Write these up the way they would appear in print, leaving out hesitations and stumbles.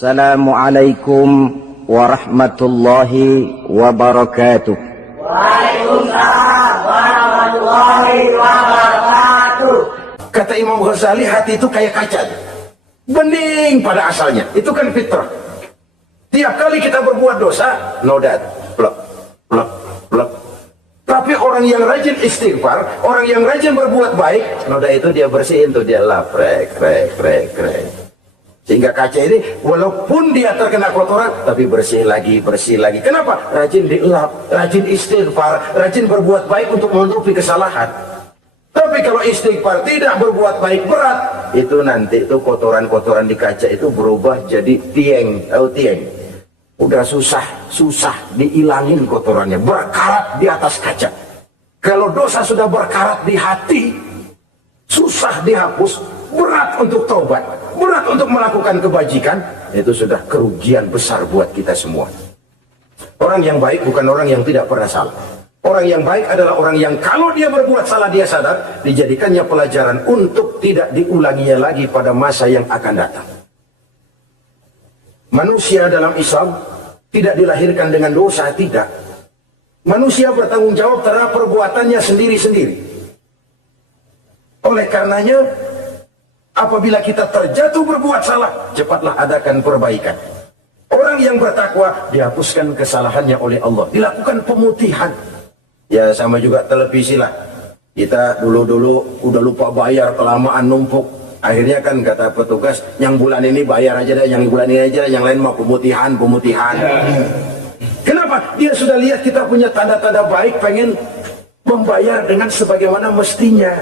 Assalamualaikum warahmatullahi wabarakatuh. Waalaikumsalam warahmatullahi wabarakatuh. Kata Imam Ghazali, hati itu kayak kaca, bening pada asalnya. Itu kan fitrah. Tiap kali kita berbuat dosa, nodat, plek, plek, plek. Tapi orang yang rajin istighfar, orang yang rajin berbuat baik, noda itu dia bersihin tuh, dia lap, rek. Sehingga kaca ini, walaupun dia terkena kotoran, tapi bersih lagi. Kenapa? Rajin dilap, rajin istighfar, rajin berbuat baik untuk menutupi kesalahan. Tapi kalau istighfar tidak berbuat baik, berat, itu nanti itu kotoran-kotoran di kaca itu berubah jadi tieng. Tahu tieng? Udah susah diilangin kotorannya, berkarat di atas kaca. Kalau dosa sudah berkarat di hati, susah dihapus, berat untuk taubat, berat untuk melakukan kebajikan, itu sudah kerugian besar buat kita semua. Orang yang baik bukan orang yang tidak pernah salah. Orang yang baik adalah orang yang kalau dia berbuat salah dia sadar, dijadikannya pelajaran untuk tidak diulanginya lagi pada masa yang akan datang. Manusia dalam Islam tidak dilahirkan dengan dosa, tidak. Manusia bertanggung jawab terhadap perbuatannya sendiri-sendiri. Oleh karenanya, apabila kita terjatuh berbuat salah, cepatlah adakan perbaikan. Orang yang bertakwa dihapuskan kesalahannya oleh Allah, dilakukan pemutihan. Ya sama juga televisi lah. Kita dulu udah lupa bayar, kelamaan numpuk. Akhirnya kan kata petugas, yang bulan ini bayar aja dah, yang bulan ini aja dah, yang lain mau pemutihan. Kenapa? Dia sudah lihat kita punya tanda-tanda baik, pengen membayar dengan sebagaimana mestinya.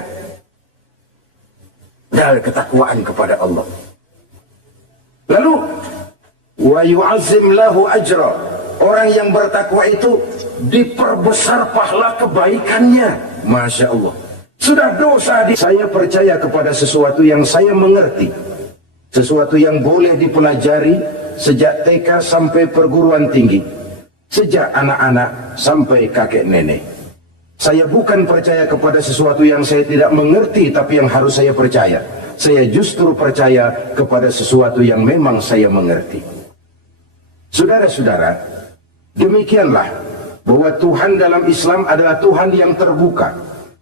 Dari ketakwaan kepada Allah. Lalu wa yu'azzim lahu ajra. Orang yang bertakwa itu diperbesar pahala kebaikannya. Masya Allah. Sudah dosa saya percaya kepada sesuatu yang saya mengerti, sesuatu yang boleh dipelajari sejak TK sampai perguruan tinggi, sejak anak-anak sampai kakek nenek. Saya bukan percaya kepada sesuatu yang saya tidak mengerti tapi yang harus saya percaya. Saya justru percaya kepada sesuatu yang memang saya mengerti. Saudara-saudara, demikianlah bahwa Tuhan dalam Islam adalah Tuhan yang terbuka,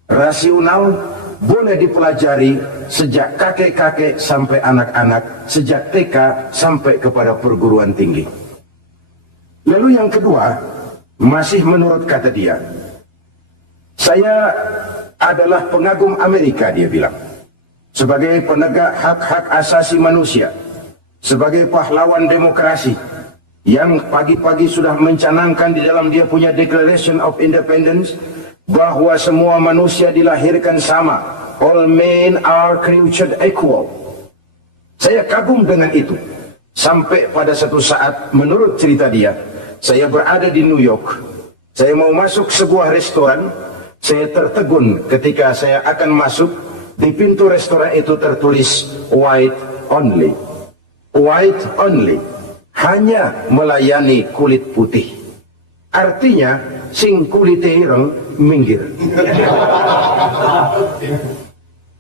rasional, boleh dipelajari sejak kakek-kakek sampai anak-anak, sejak TK sampai kepada perguruan tinggi. Lalu yang kedua, masih menurut kata dia, saya adalah pengagum Amerika, dia bilang. Sebagai penegak hak-hak asasi manusia, sebagai pahlawan demokrasi, yang pagi-pagi sudah mencanangkan di dalam dia punya Declaration of Independence, bahwa semua manusia dilahirkan sama. All men are created equal. Saya kagum dengan itu. Sampai pada satu saat, menurut cerita dia, saya berada di New York. Saya mau masuk sebuah restoran. Saya tertegun ketika saya akan masuk. Di pintu restoran itu tertulis white only. White only. Hanya melayani kulit putih. Artinya, sing kulite ireng minggir.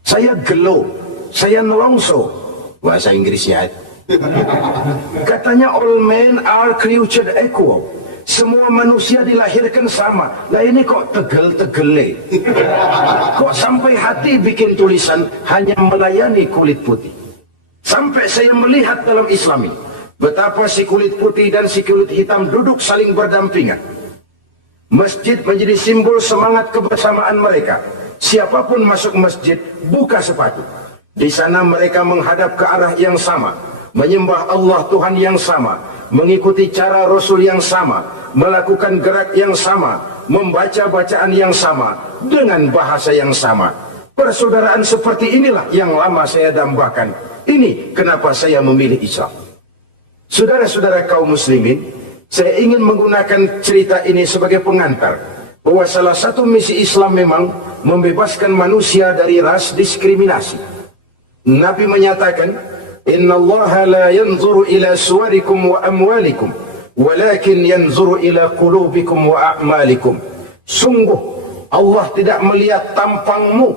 Saya gelo, saya nelongso. Bahasa Inggrisnya. Katanya all men are created equal. Semua manusia dilahirkan sama. Lah ini kok tegel-tegele. Kok sampai hati bikin tulisan hanya melayani kulit putih. Sampai saya melihat dalam Islami betapa si kulit putih dan si kulit hitam duduk saling berdampingan. Masjid menjadi simbol semangat kebersamaan mereka. Siapapun masuk masjid, buka sepatu. Di sana mereka menghadap ke arah yang sama, menyembah Allah Tuhan yang sama, mengikuti cara Rasul yang sama, melakukan gerak yang sama, membaca bacaan yang sama, dengan bahasa yang sama. Persaudaraan seperti inilah yang lama saya dambakan. Ini kenapa saya memilih Islam. Saudara-saudara kaum muslimin, saya ingin menggunakan cerita ini sebagai pengantar bahwa salah satu misi Islam memang membebaskan manusia dari ras diskriminasi. Nabi menyatakan, "Innallaha la yanzuru ila suwarikum wa amwalikum, walakin yanzuru ila qulubikum wa a'malikum." Sungguh Allah tidak melihat tampangmu,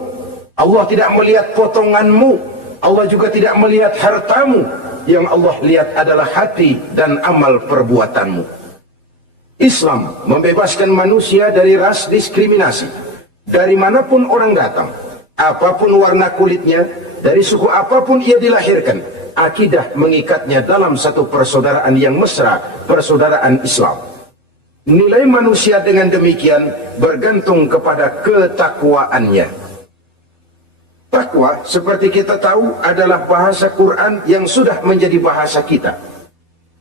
Allah tidak melihat potonganmu, Allah juga tidak melihat hartamu. yang Allah lihat adalah hati dan amal perbuatanmu. Islam membebaskan manusia dari ras diskriminasi. Dari manapun orang datang, apapun warna kulitnya, dari suku apapun ia dilahirkan, akidah mengikatnya dalam satu persaudaraan yang mesra, persaudaraan Islam. Nilai manusia dengan demikian bergantung kepada ketakwaannya. Takwa, seperti kita tahu, adalah bahasa Quran yang sudah menjadi bahasa kita.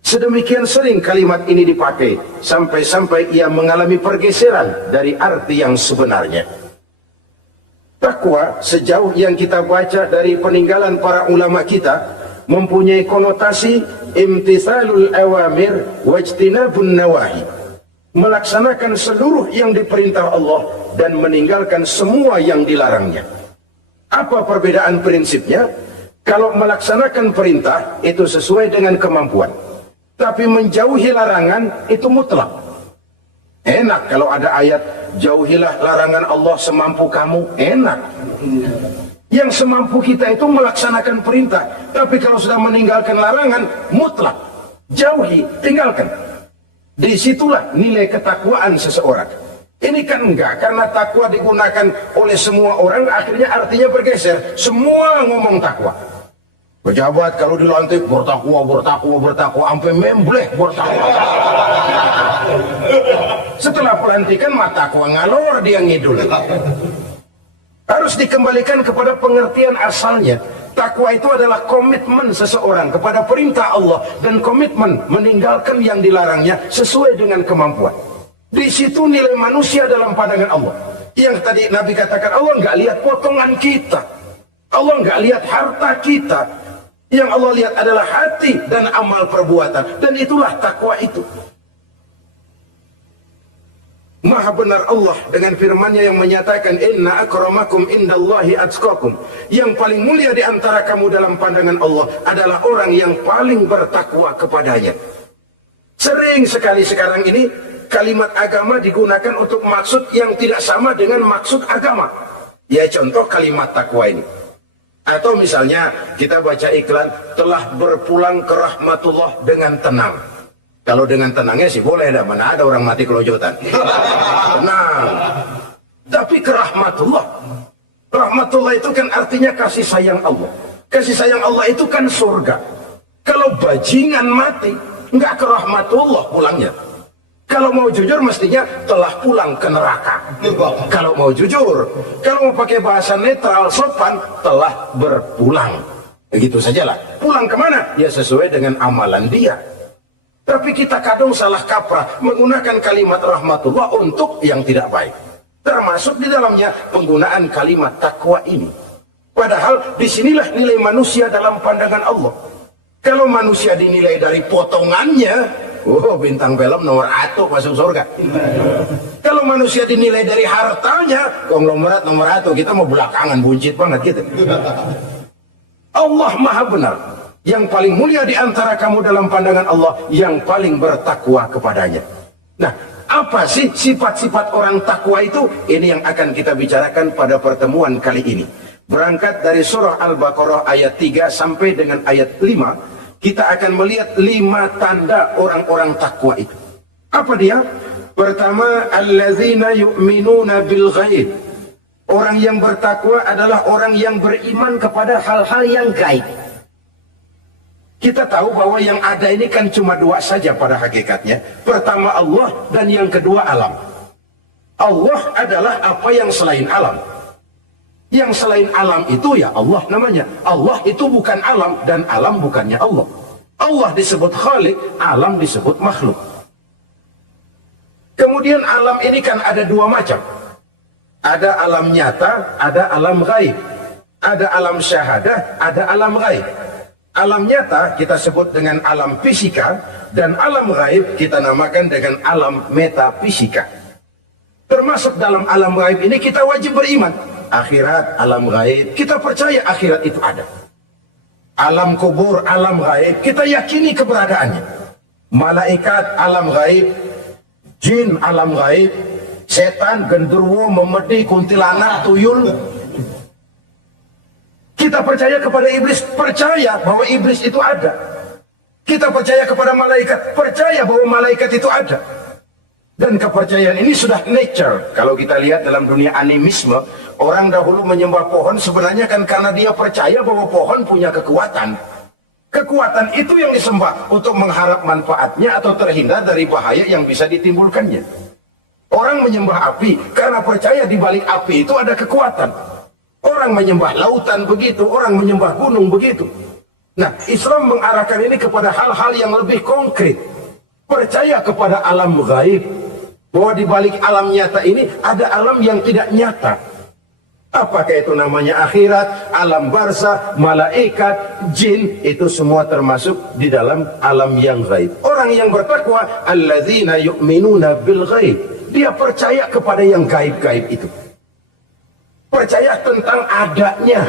Sedemikian sering kalimat ini dipakai, sampai-sampai ia mengalami pergeseran dari arti yang sebenarnya. Takwa, sejauh yang kita baca dari peninggalan para ulama kita, mempunyai konotasi imtithalul awamir wajtinabun nawahi. Melaksanakan seluruh yang diperintah Allah dan meninggalkan semua yang dilarangnya. Apa perbedaan prinsipnya? Kalau melaksanakan perintah itu sesuai dengan kemampuan, tapi menjauhi larangan itu mutlak. Enak kalau ada ayat jauhilah larangan Allah semampu kamu, enak. Yang semampu kita itu melaksanakan perintah, tapi kalau sudah meninggalkan larangan mutlak, jauhi, tinggalkan. Disitulah nilai ketakwaan seseorang. Ini kan enggak, karena takwa digunakan oleh semua orang, akhirnya artinya bergeser. Semua ngomong takwa. Pejabat kalau dilantik bertakwa, sampai membleh bertakwa. Setelah pelantikan mah takwa ngalor dia ngidul. Harus dikembalikan kepada pengertian asalnya. Takwa itu adalah komitmen seseorang kepada perintah Allah dan komitmen meninggalkan yang dilarangnya sesuai dengan kemampuan. Di situ nilai manusia dalam pandangan Allah. Yang tadi Nabi katakan, Allah nggak lihat potongan kita, Allah nggak lihat harta kita. Yang Allah lihat adalah hati dan amal perbuatan, dan itulah takwa itu. Maha benar Allah dengan firman-Nya yang menyatakan, Inna akramakum indallahi atqakum. Yang paling mulia di antara kamu dalam pandangan Allah adalah orang yang paling bertakwa kepadanya. Sering sekali sekarang ini kalimat agama digunakan untuk maksud yang tidak sama dengan maksud agama. Ya contoh kalimat takwa ini. Atau misalnya kita baca iklan, telah berpulang ke rahmatullah dengan tenang. Kalau dengan tenangnya sih boleh, dah mana ada orang mati kelojotan. Tenang. Tapi ke rahmatullah. Rahmatullah itu kan artinya kasih sayang Allah. Kasih sayang Allah itu kan surga. Kalau bajingan mati, nggak ke rahmatullah pulangnya. Kalau mau jujur mestinya telah pulang ke neraka. Kalau mau jujur, kalau mau pakai bahasa netral sopan, telah berpulang. Begitu sajalah. Pulang kemana? Ya sesuai dengan amalan dia. Tapi kita kadang salah kaprah menggunakan kalimat rahmatullah untuk yang tidak baik. Termasuk di dalamnya penggunaan kalimat takwa ini. Padahal disinilah nilai manusia dalam pandangan Allah. Kalau manusia dinilai dari potongannya, oh bintang film nomor 1 masuk surga. Kalau manusia dinilai dari hartanya, konglomerat nomor 1, kita mau belakangan buncit banget gitu. Allah maha benar. Yang paling mulia di antara kamu dalam pandangan Allah, yang paling bertakwa kepadanya. Nah, apa sih sifat-sifat orang takwa itu? Ini yang akan kita bicarakan pada pertemuan kali ini. Berangkat dari surah Al-Baqarah ayat 3 sampai dengan ayat 5, kita akan melihat 5 tanda orang-orang takwa itu. Apa dia? Pertama, allazina yu'minuna bil ghaib. Orang yang bertakwa adalah orang yang beriman kepada hal-hal yang gaib. Kita tahu bahwa yang ada ini kan cuma 2 saja pada hakikatnya. Pertama Allah, dan yang kedua alam. Allah adalah apa yang selain alam. Yang selain alam itu ya Allah namanya. Allah itu bukan alam, dan alam bukannya Allah. Allah disebut Khalik, alam disebut makhluk. Kemudian alam ini kan ada 2 macam. Ada alam nyata, ada alam gaib. Ada alam syahadah, ada alam gaib. Alam nyata kita sebut dengan alam fisika, dan alam gaib kita namakan dengan alam metafisika. Termasuk dalam alam gaib ini kita wajib beriman. Akhirat, alam gaib, kita percaya akhirat itu ada. Alam kubur, alam gaib, kita yakini keberadaannya. Malaikat, alam gaib. Jin, alam gaib. Setan, genderuwo, memedi, kuntilanak, tuyul. Kita percaya kepada iblis, percaya bahwa iblis itu ada. Kita percaya kepada malaikat, percaya bahwa malaikat itu ada. Dan kepercayaan ini sudah nature. Kalau kita lihat dalam dunia animisme, orang dahulu menyembah pohon sebenarnya kan karena dia percaya bahwa pohon punya kekuatan. Kekuatan itu yang disembah untuk mengharap manfaatnya atau terhindar dari bahaya yang bisa ditimbulkannya. Orang menyembah api karena percaya di balik api itu ada kekuatan. Orang menyembah lautan begitu, orang menyembah gunung begitu. Nah, Islam mengarahkan ini kepada hal-hal yang lebih konkret. Percaya kepada alam gaib, bahwa di balik alam nyata ini ada alam yang tidak nyata. Apakah itu namanya akhirat, alam barzah, malaikat, jin, itu semua termasuk di dalam alam yang gaib. Orang yang bertakwa, alladzina yu'minuna bil ghaib, dia percaya kepada yang gaib-gaib itu. Percaya tentang adanya.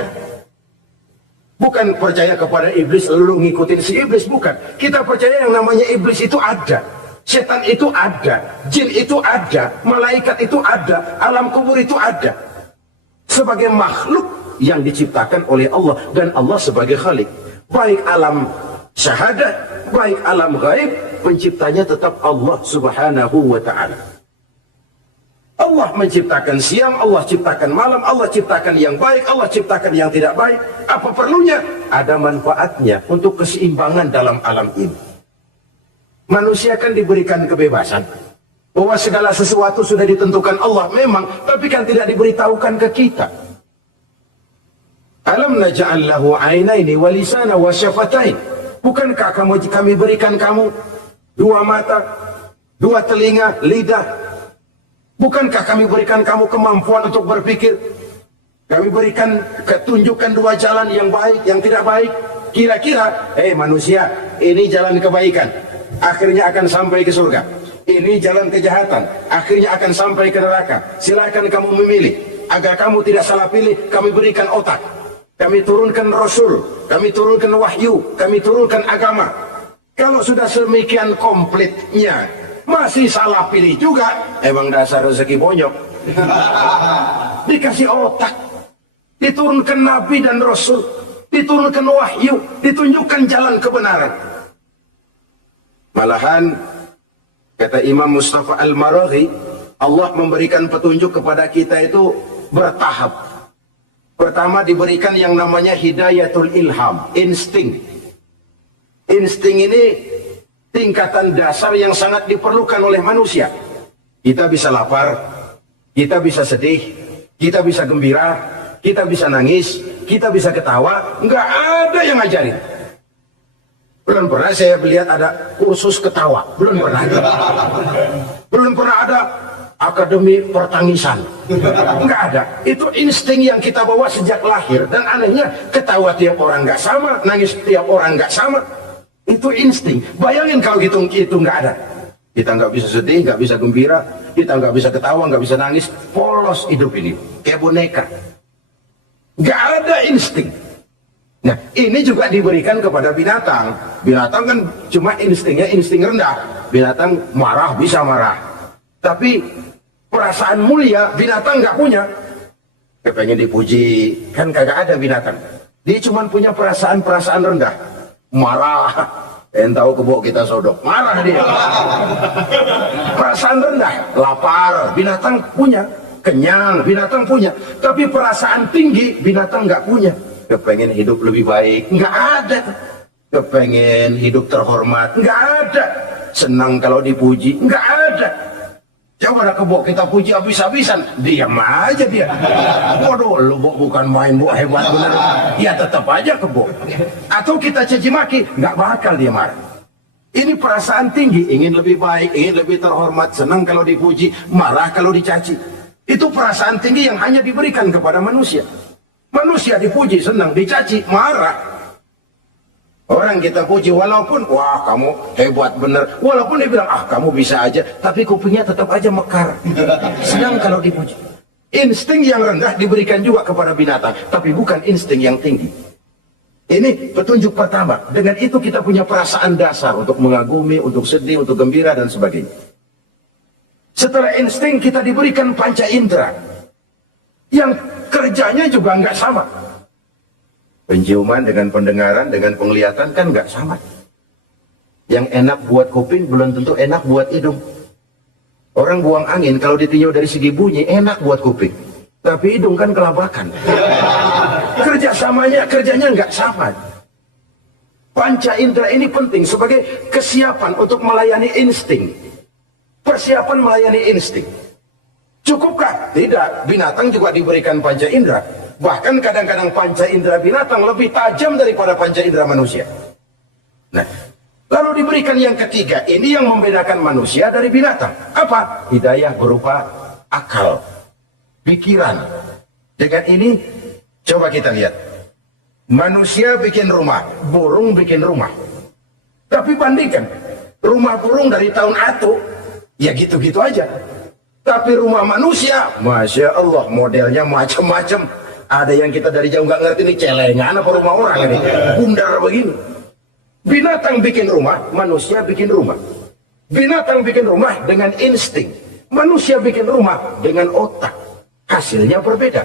Bukan percaya kepada iblis lalu ngikutin si iblis, bukan. Kita percaya yang namanya iblis itu ada. Setan itu ada, jin itu ada, malaikat itu ada, alam kubur itu ada. Sebagai makhluk yang diciptakan oleh Allah dan Allah sebagai khalik. Baik alam syahadat, baik alam gaib, penciptanya tetap Allah Subhanahu wa ta'ala. Allah menciptakan siang, Allah ciptakan malam, Allah ciptakan yang baik, Allah ciptakan yang tidak baik. Apa perlunya? Ada manfaatnya untuk keseimbangan dalam alam ini. Manusia kan diberikan kebebasan bahwa segala sesuatu sudah ditentukan Allah memang, tapi kan tidak diberitahukan ke kita. Alam naj'al lahu 'ainaini wa lisana wa syafatain. Bukankah kami berikan kamu dua mata, dua telinga, lidah? Bukankah kami berikan kamu kemampuan untuk berpikir? Kami berikan ketunjukan dua jalan yang baik, yang tidak baik. Kira-kira, manusia, ini jalan kebaikan, akhirnya akan sampai ke surga. Ini jalan kejahatan, akhirnya akan sampai ke neraka. Silakan kamu memilih. Agar kamu tidak salah pilih, kami berikan otak. Kami turunkan Rasul, kami turunkan wahyu, kami turunkan agama. Kalau sudah semikian komplitnya, masih salah pilih juga, emang dasar rezeki bonyok. Dikasih otak, diturunkan Nabi dan Rasul, diturunkan wahyu, ditunjukkan jalan kebenaran. Malahan kata Imam Mustafa Al-Maraghi, Allah memberikan petunjuk kepada kita itu bertahap. Pertama diberikan yang namanya hidayatul ilham, insting. Insting ini tingkatan dasar yang sangat diperlukan oleh manusia. Kita bisa lapar, kita bisa sedih, kita bisa gembira, kita bisa nangis, kita bisa ketawa. Nggak ada yang ngajarin. Belum pernah saya melihat ada kursus ketawa. Belum pernah ada. Belum pernah ada akademi pertangisan. Nggak ada. Itu insting yang kita bawa sejak lahir. Dan anehnya ketawa tiap orang nggak sama, nangis tiap orang nggak sama. Itu insting. Bayangin kalau gitu itu nggak ada. Kita nggak bisa sedih, nggak bisa gembira, kita nggak bisa ketawa, nggak bisa nangis. Polos hidup ini, kayak boneka. Nggak ada insting. Nah, ini juga diberikan kepada binatang. Binatang kan cuma instingnya insting rendah. Binatang marah bisa marah. Tapi perasaan mulia binatang nggak punya. Kepengen dipuji, kan kagak ada binatang. Dia cuma punya perasaan-perasaan rendah. Marah, tahu kebo kita sodok. Marah dia. Perasaan rendah, lapar, binatang punya. Kenyang, binatang punya. Tapi perasaan tinggi, binatang nggak punya. Kepengen hidup lebih baik, nggak ada. Kepengen hidup terhormat, nggak ada. Senang kalau dipuji, nggak ada. Coba ada kebo kita puji habis-habisan, diam aja dia. Waduh, lu bukan main bu, hebat bener. Ya tetap aja kebo. Atau kita caci maki, nggak bakal dia marah. Ini perasaan tinggi, ingin lebih baik, ingin lebih terhormat, senang kalau dipuji, marah kalau dicaci. Itu perasaan tinggi yang hanya diberikan kepada manusia. Manusia dipuji, senang, dicaci, marah. Orang kita puji walaupun, wah kamu hebat bener. Walaupun dia bilang, ah kamu bisa aja. Tapi kupingnya tetap aja mekar. Senang kalau dipuji. Insting yang rendah diberikan juga kepada binatang. Tapi bukan insting yang tinggi. Ini petunjuk pertama. Dengan itu kita punya perasaan dasar untuk mengagumi, untuk sedih, untuk gembira, dan sebagainya. Setelah insting kita diberikan panca indera. Yang kerjanya juga nggak sama. Penciuman dengan pendengaran, dengan penglihatan kan nggak sama. Yang enak buat kuping belum tentu enak buat hidung. Orang buang angin kalau ditinjau dari segi bunyi enak buat kuping, tapi hidung kan kelabakan. Kerjanya nggak sama. Panca indera ini penting sebagai kesiapan untuk melayani insting. Persiapan melayani insting. Cukupkah? Tidak. Binatang juga diberikan panca indera. Bahkan kadang-kadang panca indera binatang lebih tajam daripada panca indera manusia. Nah, lalu diberikan yang ketiga. Ini yang membedakan manusia dari binatang. Apa? Hidayah berupa akal, pikiran. Dengan ini, coba kita lihat. Manusia bikin rumah, burung bikin rumah. Tapi bandingkan, rumah burung dari tahun atu, ya gitu-gitu aja. Tapi rumah manusia, Masya Allah, modelnya macam-macam. Ada yang kita dari jauh nggak ngerti, ini celengan apa rumah orang ini, bundar begini. Binatang bikin rumah, manusia bikin rumah. Binatang bikin rumah dengan insting, manusia bikin rumah dengan otak. Hasilnya berbeda.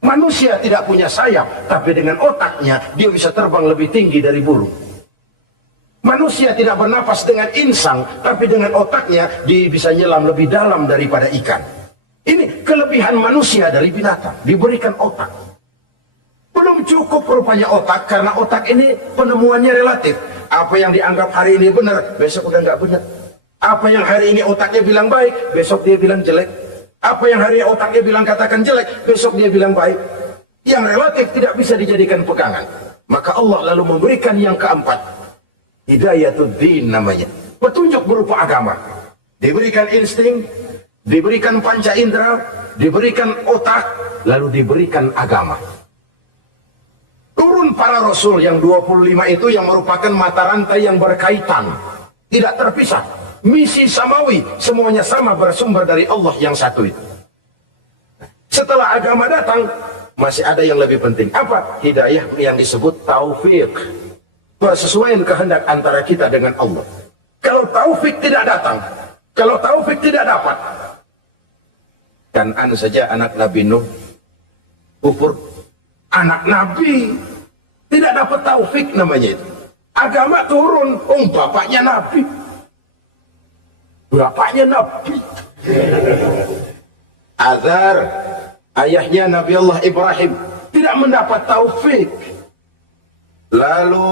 Manusia tidak punya sayap, tapi dengan otaknya dia bisa terbang lebih tinggi dari burung. Manusia tidak bernapas dengan insang, tapi dengan otaknya dia bisa nyelam lebih dalam daripada ikan. Ini kelebihan manusia dari binatang, diberikan otak. Belum cukup rupanya otak, karena otak ini penemuannya relatif. Apa yang dianggap hari ini benar, besok udah nggak benar. Apa yang hari ini otaknya bilang baik, besok dia bilang jelek. Apa yang hari otaknya bilang katakan jelek, besok dia bilang baik. Yang relatif tidak bisa dijadikan pegangan. Maka Allah lalu memberikan yang keempat. Hidayatuddin namanya. Petunjuk berupa agama. Diberikan insting, diberikan panca indera, diberikan otak, lalu diberikan agama. Turun para rasul yang 25 itu yang merupakan mata rantai yang berkaitan. Tidak terpisah. Misi samawi, semuanya sama bersumber dari Allah yang satu itu. Setelah agama datang, masih ada yang lebih penting. Apa? Hidayah yang disebut taufik. Persesuaian kehendak antara kita dengan Allah. Kalau taufik tidak datang, kalau taufik tidak dapat, Kan'an saja anak Nabi Nuh, kufur. Anak Nabi tidak dapat taufik namanya itu. Agama turun, bapaknya Nabi. Bapaknya Nabi. Azar, ayahnya Nabi Allah Ibrahim, tidak mendapat taufik. Lalu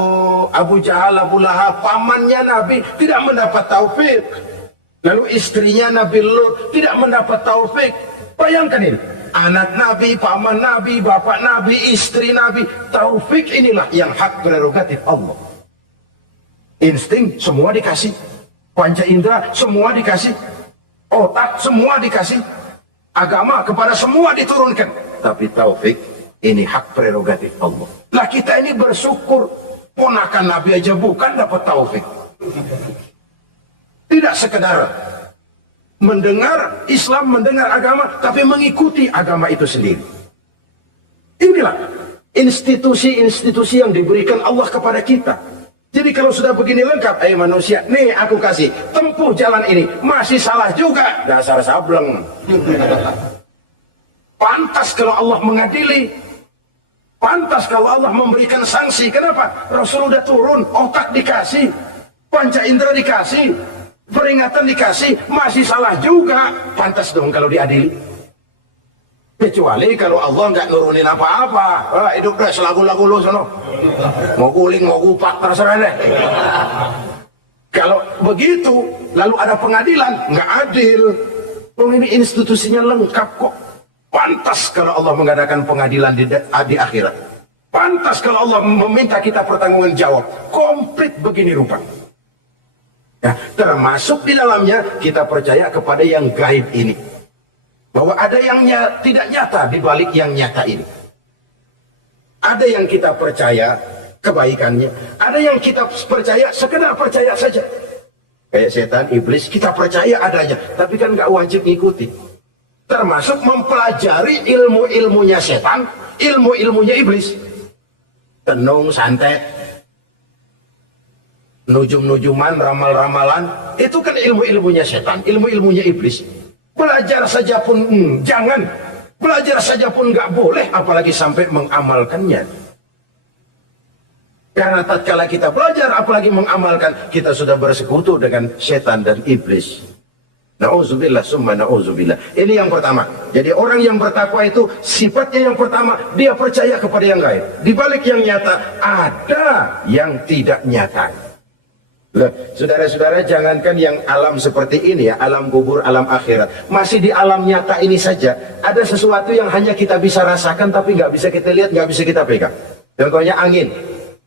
Abu Jahal, Abu Lahab, pamannya Nabi, tidak mendapat taufik. Lalu istrinya Nabi Lut tidak mendapat taufik. Bayangkan ini, anak Nabi, paman Nabi, bapak Nabi, istri Nabi. Taufik inilah yang hak prerogatif Allah. Insting semua dikasih, panca indera semua dikasih, otak semua dikasih, agama kepada semua diturunkan. Tapi taufik ini hak prerogatif Allah. Lah kita ini bersyukur, ponakan Nabi aja bukan dapat taufik. Tidak sekedar mendengar Islam, mendengar agama, tapi mengikuti agama itu sendiri. Inilah institusi-institusi yang diberikan Allah kepada kita. Jadi kalau sudah begini lengkap, manusia, nih aku kasih, tempuh jalan ini, masih salah juga, dasar sableng. Pantas kalau Allah mengadili, pantas kalau Allah memberikan sanksi. Kenapa? Rasul udah turun, otak dikasih, panca indera dikasih, peringatan dikasih, masih salah juga. Pantas dong kalau diadili. Kecuali kalau Allah nggak nurunin apa-apa, hidup dah selagu-lagu lu sono. Mau guling, mau kupak, terserah deh. Kalau begitu, lalu ada pengadilan, nggak adil. Ini institusinya lengkap kok. Pantas kalau Allah mengadakan pengadilan di akhirat. Pantas kalau Allah meminta kita pertanggungan jawab. Komplit begini rupa. Ya, termasuk di dalamnya kita percaya kepada yang gaib ini. Bahwa ada yang tidak nyata di balik yang nyata ini. Ada yang kita percaya kebaikannya, ada yang kita percaya sekedar percaya saja. Kayak setan, iblis, kita percaya adanya, tapi kan nggak wajib ngikuti. Termasuk mempelajari ilmu-ilmunya setan, ilmu-ilmunya iblis. Tenung, santet, nujum-nujuman, ramal-ramalan, itu kan ilmu-ilmunya setan, ilmu-ilmunya iblis. Belajar saja pun jangan, belajar saja pun nggak boleh, apalagi sampai mengamalkannya. Karena tatkala kita belajar, apalagi mengamalkan, kita sudah bersekutu dengan setan dan iblis. Na'udzubillah summa na'udzubillah. Ini yang pertama. Jadi orang yang bertakwa itu sifatnya yang pertama, dia percaya kepada yang gaib. Di balik yang nyata ada yang tidak nyata. Saudara-saudara, jangankan yang alam seperti ini ya, alam kubur, alam akhirat, masih di alam nyata ini saja ada sesuatu yang hanya kita bisa rasakan tapi nggak bisa kita lihat, nggak bisa kita pegang. Contohnya angin,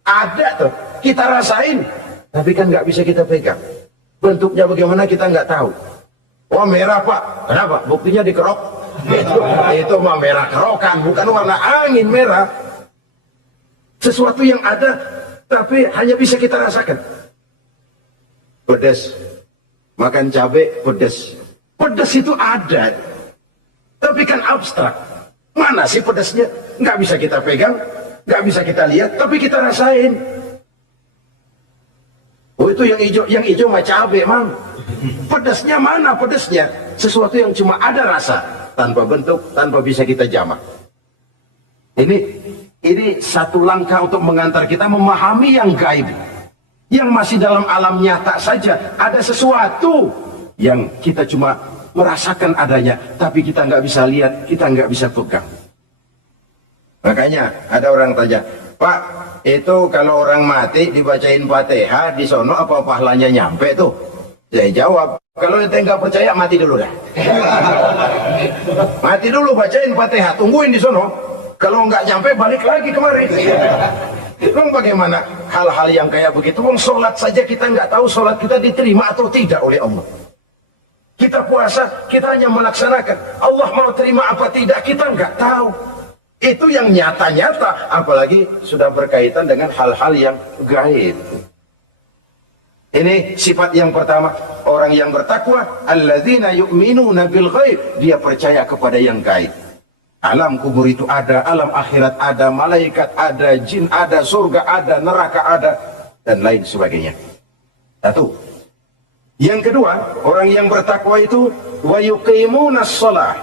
ada tuh, kita rasain tapi kan nggak bisa kita pegang. Bentuknya bagaimana kita nggak tahu. Oh merah pak, kenapa? Buktinya dikerok. Itu mah merah kerokan, bukan warna angin merah. Sesuatu yang ada tapi hanya bisa kita rasakan. Pedas, makan cabai pedas. Pedas itu ada, tapi kan abstrak. Mana sih pedasnya? Nggak bisa kita pegang, nggak bisa kita lihat, tapi kita rasain. Oh itu yang hijau mah cabai, Mang. Pedasnya mana pedasnya? Sesuatu yang cuma ada rasa, tanpa bentuk, tanpa bisa kita jamah. Ini satu langkah untuk mengantar kita memahami yang gaib. Yang masih dalam alam nyata saja ada sesuatu yang kita cuma merasakan adanya, tapi kita nggak bisa lihat, kita nggak bisa pegang. Makanya ada orang tanya, Pak, itu kalau orang mati dibacain Fatihah di sono apa pahalanya nyampe tuh? Saya jawab, kalau ente nggak percaya mati dulu dah. Mati dulu bacain Fatihah, tungguin di sono. Kalau nggak nyampe balik lagi kemari. Bang, bagaimana hal-hal yang kayak begitu? Wong sholat saja kita nggak tahu sholat kita diterima atau tidak oleh Allah. Kita puasa, kita hanya melaksanakan. Allah mau terima apa tidak, kita nggak tahu. Itu yang nyata-nyata, apalagi sudah berkaitan dengan hal-hal yang gaib. Ini sifat yang pertama, orang yang bertakwa, alladzina yu'minuna bil ghaib, dia percaya kepada yang gaib. Alam kubur itu ada, alam akhirat ada, malaikat ada, jin ada, surga ada, neraka ada, dan lain sebagainya. Satu. Yang kedua, orang yang bertakwa itu wa yuqimunas shalah.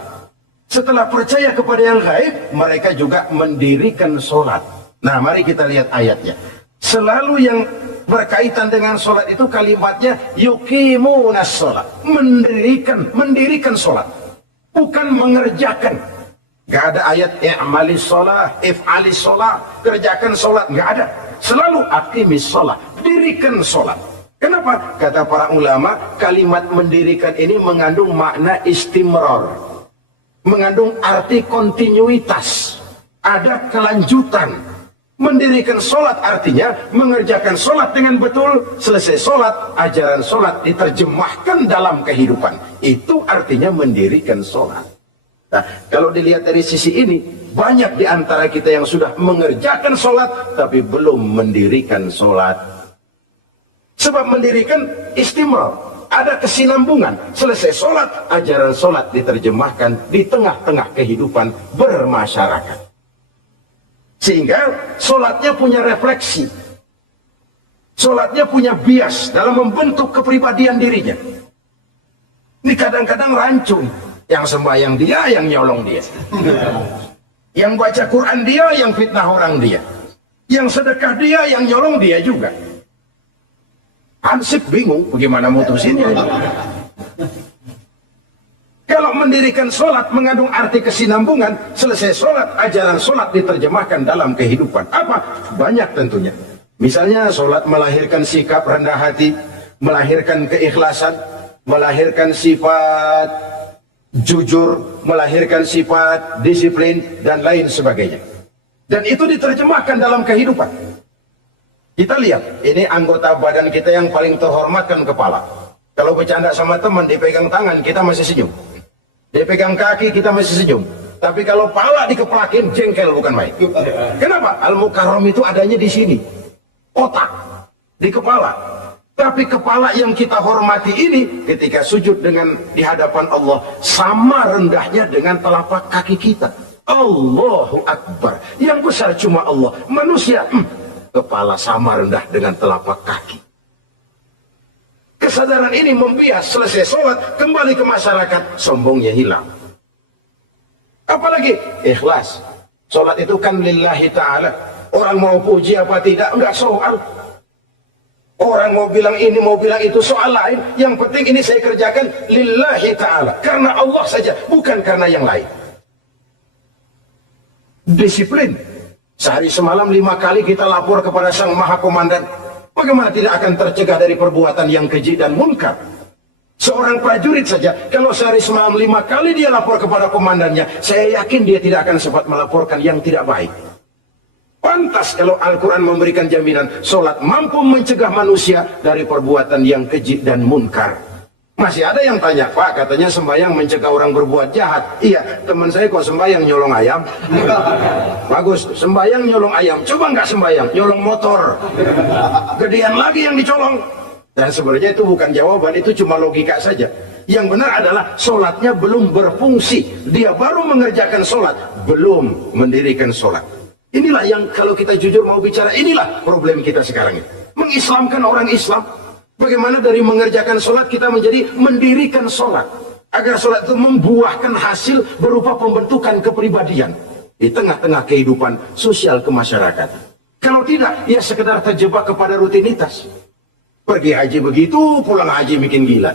Setelah percaya kepada yang gaib, mereka juga mendirikan sholat. Nah, mari kita lihat ayatnya. Selalu yang berkaitan dengan sholat itu kalimatnya yuqimunas shalah, mendirikan sholat, bukan mengerjakan. Gak ada ayat i'malis sholat, if'alis sholat, kerjakan sholat, gak ada. Selalu aqimis sholat, dirikan sholat. Kenapa? Kata para ulama, kalimat mendirikan ini mengandung makna istimrar, mengandung arti kontinuitas, ada kelanjutan. Mendirikan sholat artinya mengerjakan sholat dengan betul, selesai sholat, ajaran sholat diterjemahkan dalam kehidupan. Itu artinya mendirikan sholat. Nah, kalau dilihat dari sisi ini, banyak di antara kita yang sudah mengerjakan sholat, tapi belum mendirikan sholat. Sebab mendirikan istimrar, ada kesinambungan. Selesai sholat, ajaran sholat diterjemahkan di tengah-tengah kehidupan bermasyarakat. Sehingga sholatnya punya refleksi. Sholatnya punya bias dalam membentuk kepribadian dirinya. Ini kadang-kadang rancu. Yang sembahyang dia, yang nyolong dia. Yang baca Quran dia, yang fitnah orang dia. Yang sedekah dia, yang nyolong dia juga. Ansip bingung bagaimana mutusinnya. Kalau mendirikan sholat mengandung arti kesinambungan, selesai sholat, ajaran sholat diterjemahkan dalam kehidupan. Apa? Banyak tentunya. Misalnya sholat melahirkan sikap rendah hati, melahirkan keikhlasan, melahirkan sifat jujur, melahirkan sifat disiplin, dan lain sebagainya. Dan itu diterjemahkan dalam kehidupan. Kita lihat, ini anggota badan kita yang paling terhormat kan kepala. Kalau bercanda sama teman, dipegang tangan, kita masih senyum. Dipegang kaki, kita masih senyum. Tapi kalau pala dikeplakin, jengkel bukan main. Kenapa? Al-Mukarram itu adanya di sini. Otak, di kepala. Tapi kepala yang kita hormati ini, ketika sujud dengan di hadapan Allah, sama rendahnya dengan telapak kaki kita. Allahu Akbar. Yang besar cuma Allah. Manusia, kepala sama rendah dengan telapak kaki. Kesadaran ini membias, selesai sholat, kembali ke masyarakat, sombongnya hilang. Apalagi ikhlas. Sholat itu kan lillahi ta'ala. Orang mau puji apa tidak, enggak soal. Orang mau bilang ini, mau bilang itu, soal lain. Yang penting ini saya kerjakan lillahi ta'ala, karena Allah saja, bukan karena yang lain. Disiplin. Sehari semalam 5 kali kita lapor kepada Sang Maha Komandan. Bagaimana tidak akan tercegah dari perbuatan yang keji dan munkar? Seorang prajurit saja, kalau sehari semalam 5 kali dia lapor kepada komandannya, saya yakin dia tidak akan sempat melaporkan yang tidak baik. Pantas kalau Al-Quran memberikan jaminan, solat mampu mencegah manusia dari perbuatan yang keji dan munkar. Masih ada yang tanya, Pak, katanya sembahyang mencegah orang berbuat jahat. Iya, teman saya kok sembahyang nyolong ayam. Bagus, sembahyang nyolong ayam. Coba nggak sembahyang, nyolong motor. Gedean lagi yang dicolong. Dan sebenarnya itu bukan jawaban, itu cuma logika saja. Yang benar adalah solatnya belum berfungsi. Dia baru mengerjakan solat, belum mendirikan solat. Inilah yang kalau kita jujur mau bicara, inilah problem kita sekarang ini. Mengislamkan orang Islam. Bagaimana dari mengerjakan solat kita menjadi mendirikan solat. Agar solat itu membuahkan hasil berupa pembentukan kepribadian. Di tengah-tengah kehidupan sosial kemasyarakatan. Kalau tidak, ya sekedar terjebak kepada rutinitas. Pergi haji begitu, pulang haji bikin gila.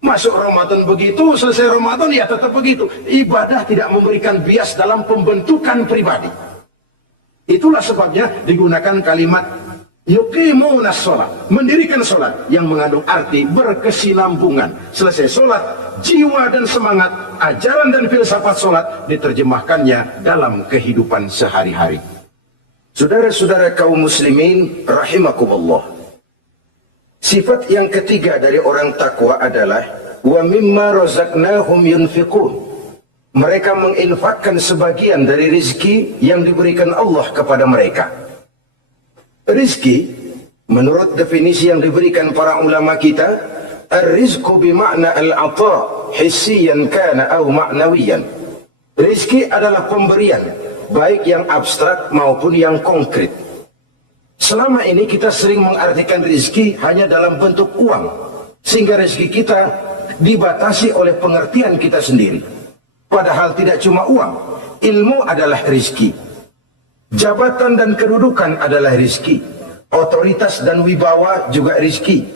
Masuk Ramadan begitu, selesai Ramadan ya tetap begitu. Ibadah tidak memberikan bias dalam pembentukan pribadi. Itulah sebabnya digunakan kalimat yuqimunas sholat, mendirikan sholat yang mengandung arti berkesinambungan. Selesai sholat, jiwa dan semangat, ajaran dan filsafat sholat diterjemahkannya dalam kehidupan sehari-hari. Saudara-saudara kaum muslimin rahimakumullah. Sifat yang ketiga dari orang takwa adalah wa mimma razaqnahum yunfiqun. Mereka menginfakkan sebagian dari rizki yang diberikan Allah kepada mereka. Rizki, menurut definisi yang diberikan para ulama kita, ar-rizqu bima'na al-'ata' hissiyan kana aw ma'nawiyan. Rizki adalah pemberian, baik yang abstrak maupun yang konkret. Selama ini kita sering mengartikan rezeki hanya dalam bentuk uang, sehingga rezeki kita dibatasi oleh pengertian kita sendiri. Padahal tidak cuma uang, ilmu adalah rezeki, jabatan dan kedudukan adalah rezeki, otoritas dan wibawa juga rezeki,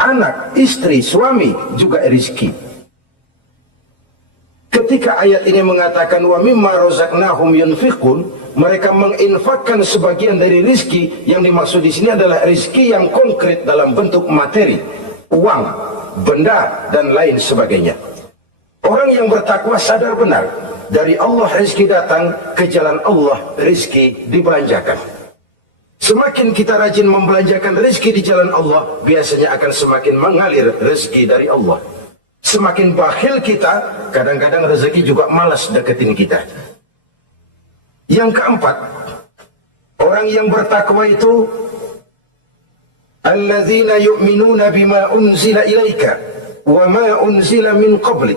anak, istri, suami juga rezeki. Ketika ayat ini mengatakan wa mimma razaqnahum yunfiqun, mereka menginfakkan sebagian dari rizki, yang dimaksud di sini adalah rizki yang konkret dalam bentuk materi, uang, benda dan lain sebagainya. Orang yang bertakwa sadar benar, dari Allah rizki datang, ke jalan Allah rizki dibelanjakan. Semakin kita rajin membelanjakan rizki di jalan Allah, biasanya akan semakin mengalir rizki dari Allah. Semakin bakhil kita, kadang-kadang rezeki juga malas deketin kita. Yang keempat, orang yang bertakwa itu alladzina yu'minuna bima unzila ilaika wa ma unzila min qablik.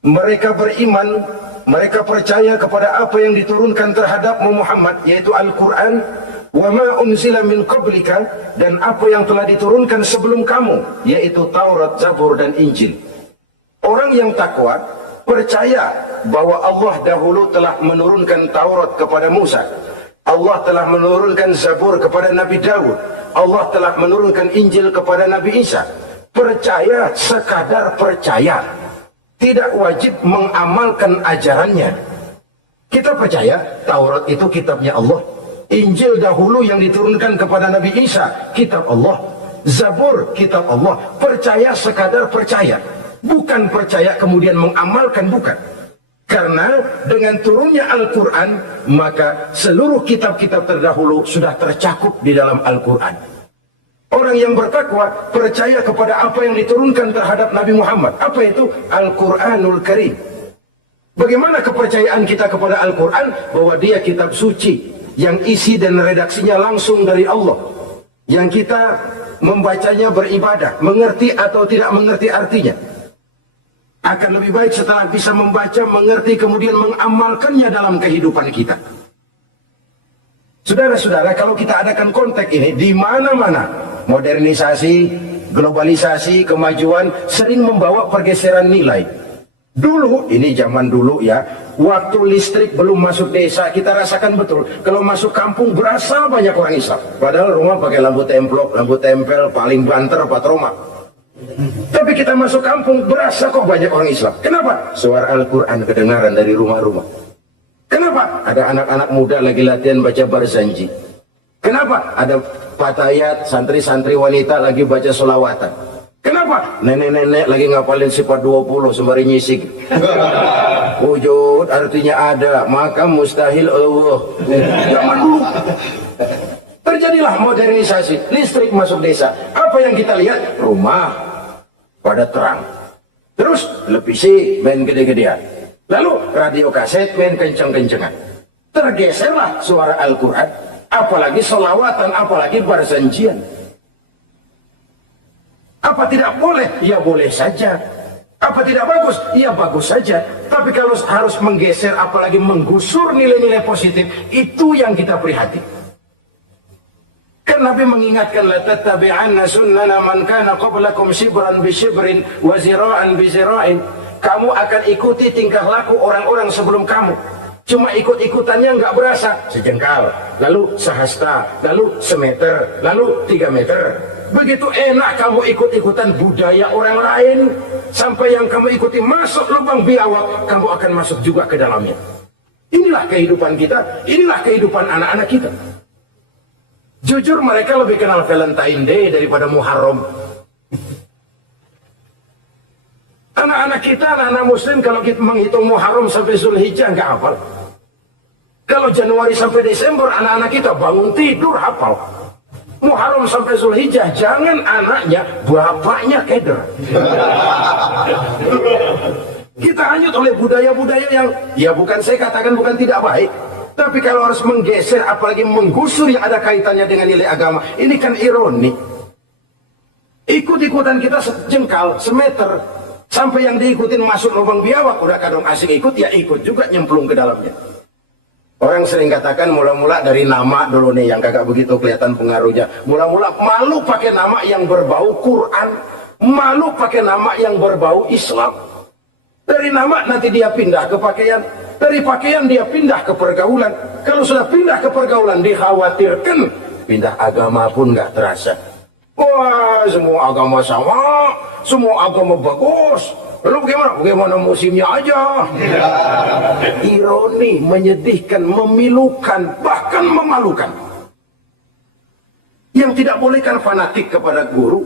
Mereka beriman, mereka percaya kepada apa yang diturunkan terhadap Muhammad, yaitu Al-Quran, wa ma unzila min qablika, dan apa yang telah diturunkan sebelum kamu, yaitu Taurat, Zabur dan Injil. Orang yang takwa percaya bahwa Allah dahulu telah menurunkan Taurat kepada Musa, Allah telah menurunkan Zabur kepada Nabi Daud, Allah telah menurunkan Injil kepada Nabi Isa. Percaya sekadar percaya, tidak wajib mengamalkan ajarannya. Kita percaya Taurat itu kitabnya Allah, Injil dahulu yang diturunkan kepada Nabi Isa kitab Allah, Zabur kitab Allah. Percaya sekadar percaya, bukan percaya kemudian mengamalkan, bukan. Karena dengan turunnya Al-Quran, maka seluruh kitab-kitab terdahulu sudah tercakup di dalam Al-Quran. Orang yang bertakwa percaya kepada apa yang diturunkan terhadap Nabi Muhammad. Apa itu? Al-Quranul Karim. Bagaimana kepercayaan kita kepada Al-Quran? Bahwa dia kitab suci yang isi dan redaksinya langsung dari Allah, yang kita membacanya beribadah, mengerti atau tidak mengerti artinya. Akan lebih baik setelah bisa membaca, mengerti, kemudian mengamalkannya dalam kehidupan kita. Saudara-saudara, kalau kita adakan konteks ini di mana-mana, modernisasi, globalisasi, kemajuan sering membawa pergeseran nilai. Dulu, ini zaman dulu ya, waktu listrik belum masuk desa, kita rasakan betul. Kalau masuk kampung berasa banyak orang Islam. Padahal rumah pakai lampu templok, lampu tempel, paling banter, patroma. Tapi kita masuk kampung berasa kok banyak orang Islam. Kenapa? Suara Al-Quran kedengaran dari rumah-rumah. Kenapa? Ada anak-anak muda lagi latihan baca barzanji. Kenapa? Ada fatayat, santri-santri wanita lagi baca solawatan. Kenapa? Nenek-nenek lagi ngapalin sifat 20 sembari nyisik. Wujud artinya ada, maka mustahil Allah. Zaman dulu terjadilah modernisasi, listrik masuk desa. Apa yang kita lihat? Rumah pada terang. Terus televisi main gede-gedean. Lalu radio kaset main kenceng-kencengan. Tergeserlah suara Al-Quran, apalagi selawatan, apalagi barzanjian. Apa tidak boleh? Ya boleh saja. Apa tidak bagus? Ya bagus saja. Tapi kalau harus menggeser, apalagi menggusur nilai-nilai positif, itu yang kita prihatin. Kan Nabi mengingatkan, la tattabi'anna sunnana man kana qablakum shibran bi shibrin wa zira'an bi zira'in. Kamu akan ikuti tingkah laku orang-orang sebelum kamu. Cuma ikut-ikutannya nggak berasa. Sejengkal, lalu sehasta, lalu semeter, lalu 3 meter. Begitu enak kamu ikut-ikutan budaya orang lain, sampai yang kamu ikuti masuk lubang biawak, kamu akan masuk juga ke dalamnya. Inilah kehidupan kita, inilah kehidupan anak-anak kita. Jujur mereka lebih kenal Valentine Day daripada Muharram. Anak-anak kita, anak-anak muslim, kalau kita menghitung Muharram sampai Zulhijjah nggak hafal. Kalau Januari sampai Desember, anak-anak kita bangun tidur hafal. Muharram sampai Zulhijjah, jangan anaknya, bapaknya keder. Kita hanyut oleh budaya-budaya yang, ya bukan saya katakan bukan tidak baik, tapi kalau harus menggeser, apalagi menggusur yang ada kaitannya dengan nilai agama, ini kan ironi. Ikut-ikutan kita sejengkal, semeter, sampai yang diikutin masuk lubang biawak, udah kadang asing ikut, ya ikut juga nyemplung ke dalamnya. Orang sering katakan mula-mula dari nama dulu nih yang kagak begitu kelihatan pengaruhnya. Mula-mula malu pakai nama yang berbau Quran, malu pakai nama yang berbau Islam. Dari nama nanti dia pindah ke pakaian, dari pakaian dia pindah ke pergaulan. Kalau sudah pindah ke pergaulan dikhawatirkan pindah agama pun nggak terasa. Wah, semua agama sama, semua agama bagus. Lalu bagaimana? Bagaimana musimnya aja. Ironi, menyedihkan, memilukan, bahkan memalukan. Yang tidak boleh kan fanatik kepada guru,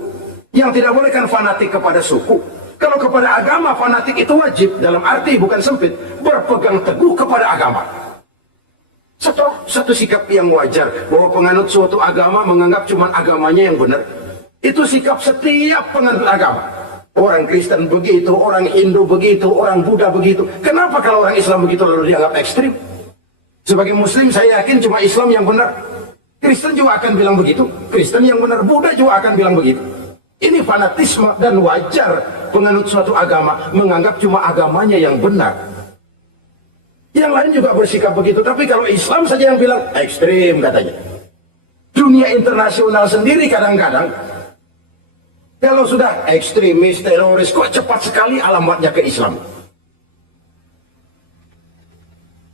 yang tidak boleh kan fanatik kepada suku. Kalau kepada agama fanatik itu wajib, dalam arti bukan sempit, berpegang teguh kepada agama. Satu sikap yang wajar, bahwa penganut suatu agama menganggap cuma agamanya yang benar. Itu sikap setiap penganut agama. Orang Kristen begitu, orang Hindu begitu, orang Buddha begitu. Kenapa kalau orang Islam begitu lalu dianggap ekstrim? Sebagai Muslim saya yakin cuma Islam yang benar. Kristen juga akan bilang begitu. Kristen yang benar, Buddha juga akan bilang begitu. Ini fanatisme dan wajar penganut suatu agama menganggap cuma agamanya yang benar. Yang lain juga bersikap begitu. Tapi kalau Islam saja yang bilang ekstrim katanya. Dunia internasional sendiri kadang-kadang kalau sudah ekstremis, teroris, kok cepat sekali alamatnya ke Islam.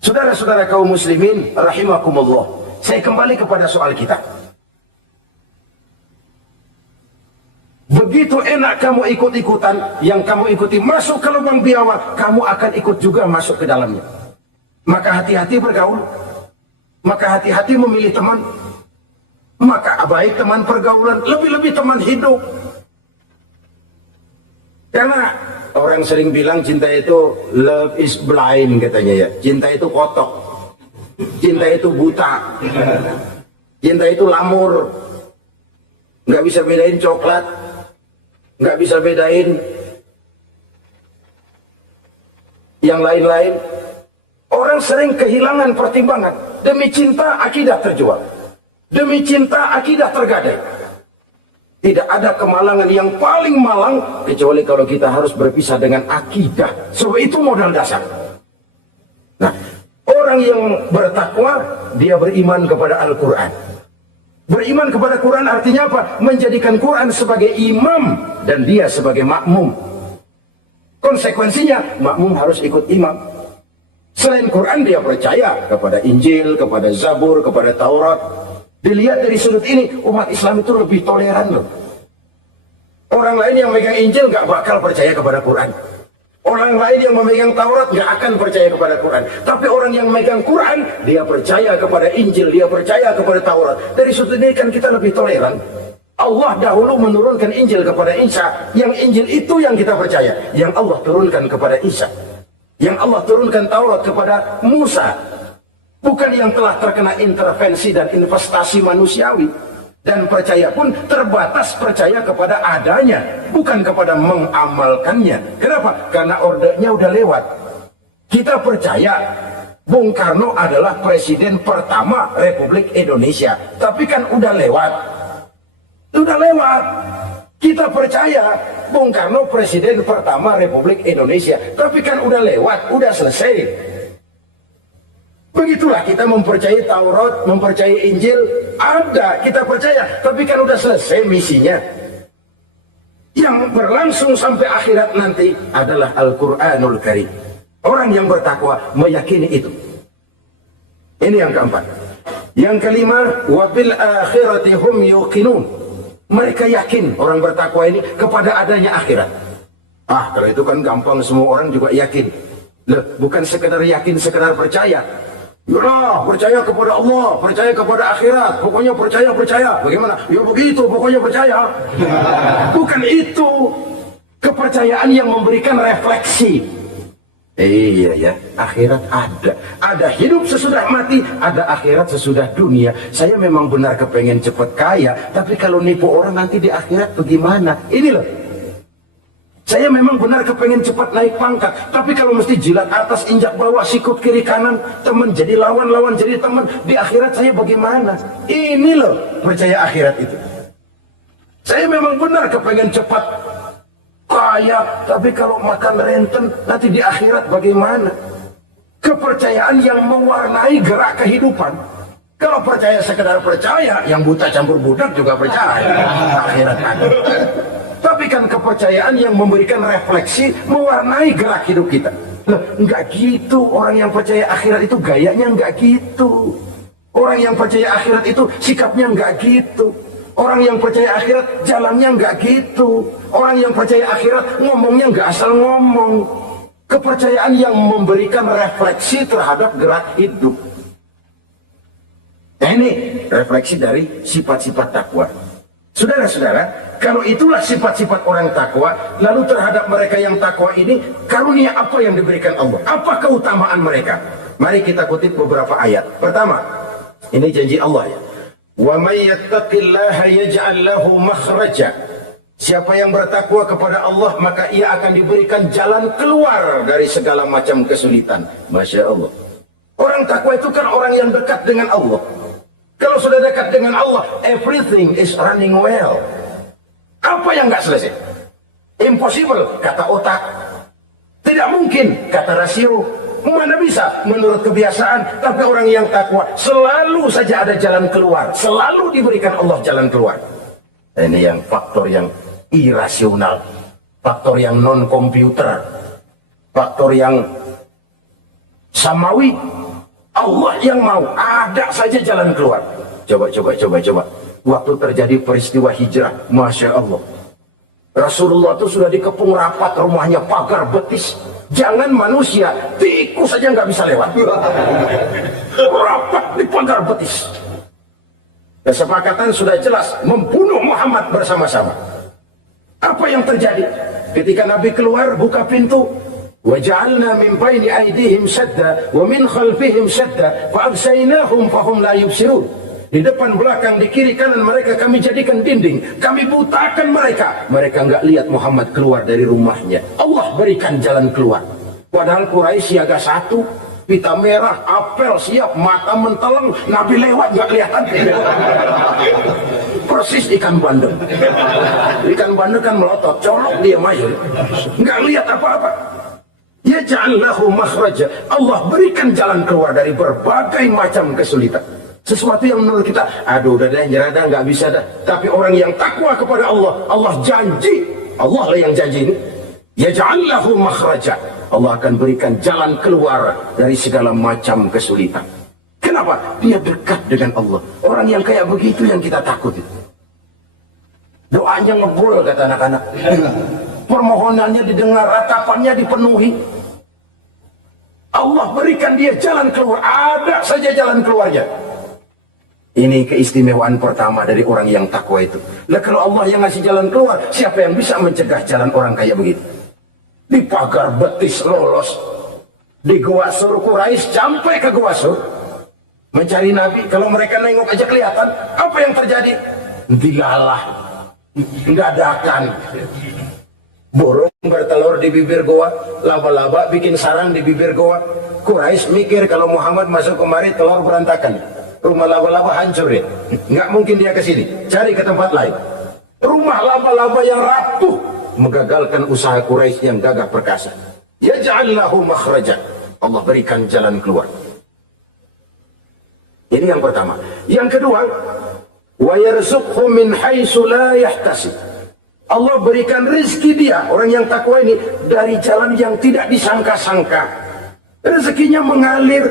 Saudara-saudara kaum muslimin, rahimakumullah. Saya kembali kepada soal kita. Begitu enak kamu ikut-ikutan, yang kamu ikuti masuk ke lubang biawak, kamu akan ikut juga masuk ke dalamnya. Maka hati-hati bergaul. Maka hati-hati memilih teman. Maka baik teman pergaulan, lebih-lebih teman hidup. Karena orang sering bilang cinta itu love is blind katanya ya. Cinta itu kotok. Cinta itu buta. Cinta itu lamur. Nggak bisa bedain coklat. Nggak bisa bedain yang lain-lain. Orang sering kehilangan pertimbangan. Demi cinta akidah terjual. Demi cinta akidah tergadai. Tidak ada kemalangan yang paling malang kecuali kalau kita harus berpisah dengan akidah. Sebab itu modal dasar. Nah, orang yang bertakwa, dia beriman kepada Al-Quran. Beriman kepada Quran artinya apa? Menjadikan Quran sebagai imam dan dia sebagai makmum. Konsekuensinya makmum harus ikut imam. Selain Quran dia percaya kepada Injil, kepada Zabur, kepada Taurat. Dilihat dari sudut ini, umat Islam itu lebih toleran loh. Orang lain yang megang Injil nggak bakal percaya kepada Quran. Orang lain yang memegang Taurat nggak akan percaya kepada Quran. Tapi orang yang megang Quran, dia percaya kepada Injil, dia percaya kepada Taurat. Dari sudut ini kan kita lebih toleran. Allah dahulu menurunkan Injil kepada Isa. Yang Injil itu yang kita percaya. Yang Allah turunkan kepada Isa. Yang Allah turunkan Taurat kepada Musa. Bukan yang telah terkena intervensi dan investasi manusiawi. Dan percaya pun terbatas percaya kepada adanya, bukan kepada mengamalkannya. Kenapa? Karena ordenya udah lewat. Kita percaya Bung Karno adalah presiden pertama Republik Indonesia. Tapi kan udah lewat. Udah lewat. Kita percaya Bung Karno presiden pertama Republik Indonesia. Tapi kan udah lewat, udah selesai. Begitulah kita mempercayai Taurat, mempercayai Injil, ada, kita percaya, tapi kan udah selesai misinya. Yang berlangsung sampai akhirat nanti adalah Al-Quranul Karim. Orang yang bertakwa meyakini itu. Ini yang keempat. Yang kelima, wabil akhirati hum yuqinun. Mereka yakin, orang bertakwa ini, kepada adanya akhirat. Kalau itu kan gampang, semua orang juga yakin. Loh, bukan sekedar yakin, sekedar percaya. Ya, percaya kepada Allah, percaya kepada akhirat, pokoknya percaya. Bagaimana? Ya begitu, pokoknya percaya. Bukan itu. Kepercayaan yang memberikan refleksi. Iya ya, akhirat ada. Ada hidup sesudah mati, ada akhirat sesudah dunia. Saya memang benar kepengen cepat kaya, tapi kalau nipu orang nanti di akhirat bagaimana? Ini loh. Saya memang benar kepengen cepat naik pangkat, tapi kalau mesti jilat atas, injak bawah, sikut kiri kanan, teman jadi lawan, lawan jadi teman, di akhirat saya bagaimana? Ini loh percaya akhirat itu. Saya memang benar kepengen cepat kaya, tapi kalau makan renten, nanti di akhirat bagaimana? Kepercayaan yang mewarnai gerak kehidupan. Kalau percaya sekedar percaya, yang buta campur budak juga percaya akhirat ada. Tapi kan kepercayaan yang memberikan refleksi, mewarnai gerak hidup kita. Loh, enggak gitu. Orang yang percaya akhirat itu gayanya enggak gitu. Orang yang percaya akhirat itu sikapnya enggak gitu. Orang yang percaya akhirat jalannya enggak gitu. Orang yang percaya akhirat ngomongnya enggak asal ngomong. Kepercayaan yang memberikan refleksi terhadap gerak hidup. Nah, ini refleksi dari sifat-sifat takwa. Saudara-saudara, kalau itulah sifat-sifat orang takwa, lalu terhadap mereka yang takwa ini, karunia apa yang diberikan Allah? Apa keutamaan mereka? Mari kita kutip beberapa ayat. Pertama, ini janji Allah ya. Wa may yattaqillaha yaj'al lahu makhraja. Siapa yang bertakwa kepada Allah, maka ia akan diberikan jalan keluar dari segala macam kesulitan. Masya Allah. Orang takwa itu kan orang yang dekat dengan Allah. Kalau sudah dekat dengan Allah, everything is running well. Apa yang nggak selesai? Impossible, kata otak. Tidak mungkin, kata rasio. Mana bisa menurut kebiasaan. Tapi orang yang takwa selalu saja ada jalan keluar. Selalu diberikan Allah jalan keluar. Ini yang faktor yang irasional. Faktor yang non-komputer. Faktor yang samawi. Allah yang mau, ada saja jalan keluar. Coba. Waktu terjadi peristiwa hijrah, Masya Allah. Rasulullah itu sudah dikepung rapat rumahnya, pagar betis. Jangan manusia, tikus saja nggak bisa lewat. Rapat di pagar betis. Kesepakatan sudah jelas, membunuh Muhammad bersama-sama. Apa yang terjadi? Ketika Nabi keluar, buka pintu. وَجَعَلْنَا مِنْ بَيْنِ أَيْدِيهِمْ سَدًّا وَمِنْ خَلْفِهِمْ سَدًّا فَأَغْشَيْنَاهُمْ فَهُمْ لَا يُبْصِرُونَ. Di depan belakang, di kiri kanan mereka kami jadikan dinding, kami butakan mereka. Mereka enggak lihat Muhammad keluar dari rumahnya. Allah berikan jalan keluar. Padahal Quraisy siaga satu, pita merah, apel siap, mata menteleng, Nabi lewat enggak kelihatan. Persis ikan bandeng. Ikan bandeng kan melotot, colok dia maju, enggak lihat apa-apa. Yaj'al lahu makhraja. Allah berikan jalan keluar dari berbagai macam kesulitan. Sesuatu yang menurut kita, aduh udah deh, nyerah dah, nggak bisa dah. Tapi orang yang takwa kepada Allah, Allah janji, Allah lah yang janji ini. Yaj'al lahu makhraja. Allah akan berikan jalan keluar dari segala macam kesulitan. Kenapa? Dia dekat dengan Allah. Orang yang kayak begitu yang kita takut. Doanya ngebul kata anak-anak. Permohonannya didengar, ratapannya dipenuhi. Allah berikan dia jalan keluar. Ada saja jalan keluarnya. Ini keistimewaan pertama dari orang yang takwa itu. Lah kalau Allah yang ngasih jalan keluar, siapa yang bisa mencegah jalan orang kayak begitu? Di pagar betis lolos, di Gua Sur Quraisy sampai ke Gua Sur mencari Nabi. Kalau mereka nengok aja kelihatan. Apa yang terjadi? Dilalah, dadakan. Burung bertelur di bibir goa, laba-laba bikin sarang di bibir goa. Quraisy mikir kalau Muhammad masuk kemari telur berantakan, rumah laba-laba hancur ya. Nggak mungkin dia ke sini, cari ke tempat lain. Rumah laba-laba yang rapuh mengagalkan usaha Quraisy yang gagah perkasa. Yaj'al lahu makhraja. Allah berikan jalan keluar. Ini yang pertama. Yang kedua, wa yarzuqhu min haitsu la yahtasib. Allah berikan rezeki dia, orang yang takwa ini, dari jalan yang tidak disangka-sangka. Rezekinya mengalir.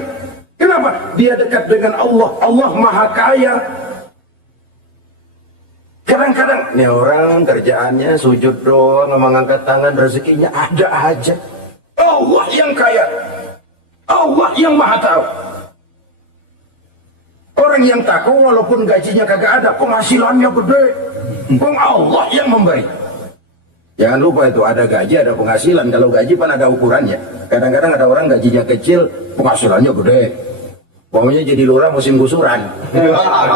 Kenapa? Dia dekat dengan Allah. Allah Maha Kaya. Kadang-kadang ini orang kerjaannya sujud doang, mengangkat tangan, rezekinya ada aja. Allah yang kaya, Allah yang Maha Tahu. Orang yang takwa walaupun gajinya kagak ada, penghasilannya gede. Allah yang memberi. Jangan lupa itu ada gaji, ada penghasilan. Kalau gaji kan ada ukurannya. Kadang-kadang ada orang gajinya kecil, penghasilannya gede. Pokoknya jadi lurah musim gusuran.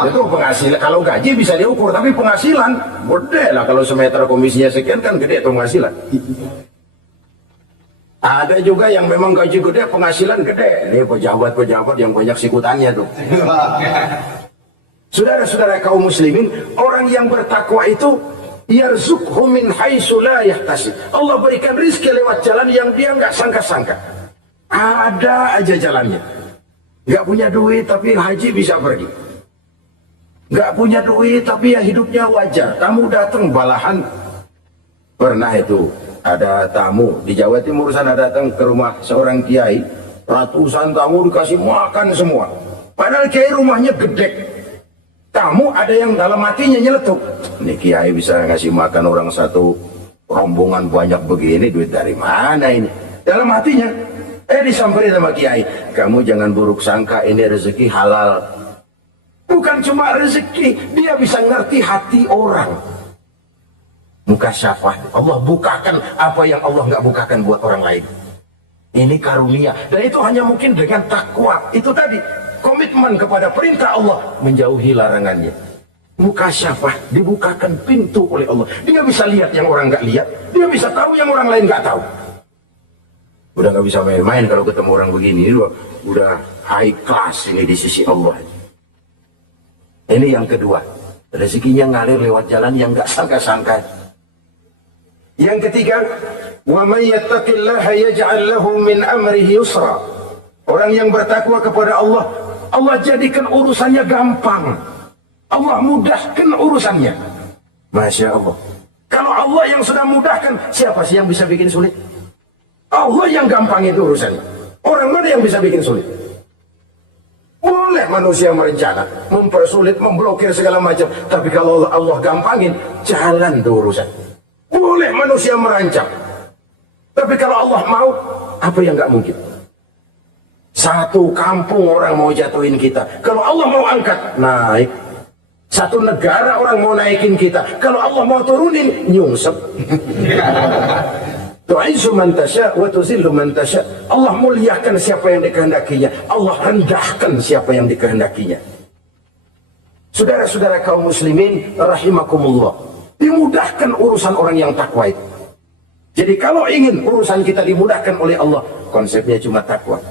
Itu penghasilan. Kalau gaji bisa diukur, tapi penghasilan gede lah. Kalau semeter komisinya sekian kan gede penghasilan. Ada juga yang memang gaji gede, penghasilan gede. Ini pejabat-pejabat yang banyak sikutannya tuh. Saudara-saudara kaum muslimin, orang yang bertakwa itu yarzuqhu min haitsu la yahtasib. Allah berikan rezeki lewat jalan yang dia nggak sangka-sangka. Ada aja jalannya. Nggak punya duit tapi haji bisa pergi. Nggak punya duit tapi ya hidupnya wajar. Tamu datang balahan. Pernah itu ada tamu di Jawa Timur sana datang ke rumah seorang kiai. Ratusan tamu dikasih makan semua. Padahal kiai rumahnya gede. Tamu ada yang dalam hatinya nyeletuk. Ini kiai bisa ngasih makan orang satu rombongan banyak begini, duit dari mana ini? Dalam hatinya. Disamperin sama kiai. Kamu jangan buruk sangka, ini rezeki halal. Bukan cuma rezeki, dia bisa ngerti hati orang. Mukasyafah. Allah bukakan apa yang Allah nggak bukakan buat orang lain. Ini karunia. Dan itu hanya mungkin dengan takwa. Itu tadi. Komitmen kepada perintah Allah, menjauhi larangannya. Mukasyafah, dibukakan pintu oleh Allah. Dia bisa lihat yang orang nggak lihat, dia bisa tahu yang orang lain nggak tahu. Udah nggak bisa main-main kalau ketemu orang begini. Udah high class ini di sisi Allah. Ini yang kedua, rezekinya ngalir lewat jalan yang nggak sangka-sangka. Yang ketiga, wa may yattaqillaha yaj'al lahu min amrihi yusra. Orang yang bertakwa kepada Allah, Allah jadikan urusannya gampang. Allah mudahkan urusannya. Masya Allah. Kalau Allah yang sudah mudahkan, siapa sih yang bisa bikin sulit? Allah yang gampang itu urusannya. Orang mana yang bisa bikin sulit? Boleh manusia merencana, mempersulit, memblokir segala macam. Tapi kalau Allah gampangin, jalan tuh urusan. Boleh manusia merancang. Tapi kalau Allah mau, apa yang nggak mungkin? Satu kampung orang mau jatuhin kita, kalau Allah mau angkat, naik. Satu negara orang mau naikin kita, kalau Allah mau turunin, nyungsep. Tu'izzu man tasya' wa tuzillu man tasya'. Allah muliakan siapa yang dikehendakinya, Allah rendahkan siapa yang dikehendakinya. Saudara-saudara kaum muslimin rahimakumullah, dimudahkan urusan orang yang takwa itu. Jadi kalau ingin urusan kita dimudahkan oleh Allah, konsepnya cuma takwa.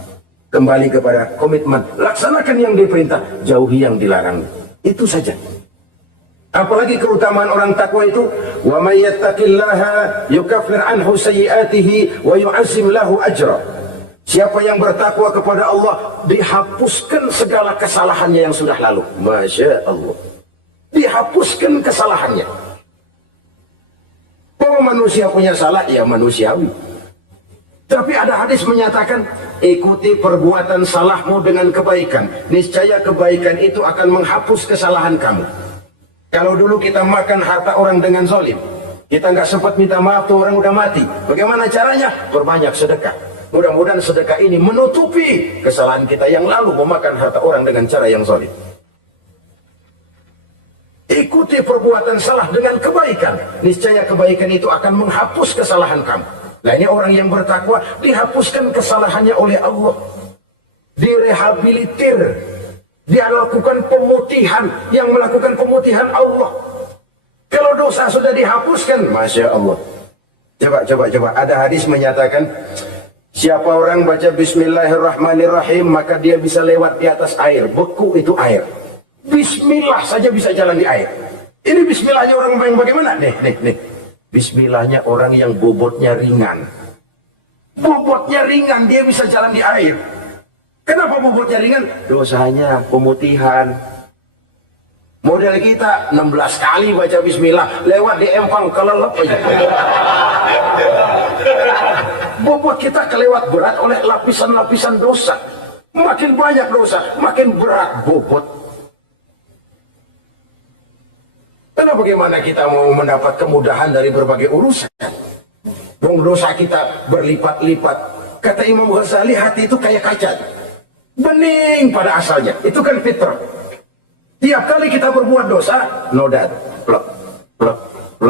Kembali kepada komitmen, laksanakan yang diperintah, jauhi yang dilarang. Itu saja. Apalagi keutamaan orang takwa itu, wa may yattaqillaha yukaffir anhu sayyi'atihi wa yu'azzim lahu ajra. Siapa yang bertakwa kepada Allah, dihapuskan segala kesalahannya yang sudah lalu. Masya Allah. Dihapuskan kesalahannya. Bahwa manusia manusia punya salah, ya manusiawi. Tapi ada hadis menyatakan, ikuti perbuatan salahmu dengan kebaikan. Niscaya kebaikan itu akan menghapus kesalahan kamu. Kalau dulu kita makan harta orang dengan zalim, kita nggak sempat minta maaf tuh orang udah mati. Bagaimana caranya? Perbanyak sedekah. Mudah-mudahan sedekah ini menutupi kesalahan kita yang lalu memakan harta orang dengan cara yang zalim. Ikuti perbuatan salah dengan kebaikan. Niscaya kebaikan itu akan menghapus kesalahan kamu. Nah, ini orang yang bertakwa dihapuskan kesalahannya oleh Allah. Direhabilitir. Dia lakukan pemutihan. Yang melakukan pemutihan Allah. Kalau dosa sudah dihapuskan, Masya Allah. Coba. Ada hadis menyatakan, siapa orang baca Bismillahirrahmanirrahim, maka dia bisa lewat di atas air. Beku itu air. Bismillah saja bisa jalan di air. Ini Bismillahnya orang yang bagaimana? Nih. Bismillahnya orang yang bobotnya ringan. Bobotnya ringan, dia bisa jalan di air. Kenapa bobotnya ringan? Dosanya pemutihan. Model kita 16 kali baca Bismillah, lewat di empang kelelep aja. Bobot kita kelewat berat oleh lapisan-lapisan dosa. Makin banyak dosa, makin berat bobot. Karena bagaimana kita mau mendapat kemudahan dari berbagai urusan? Dong dosa kita berlipat-lipat. Kata Imam Ghazali, hati itu kayak kaca. Bening pada asalnya. Itu kan fitrah. Tiap kali kita berbuat dosa, noda, plek.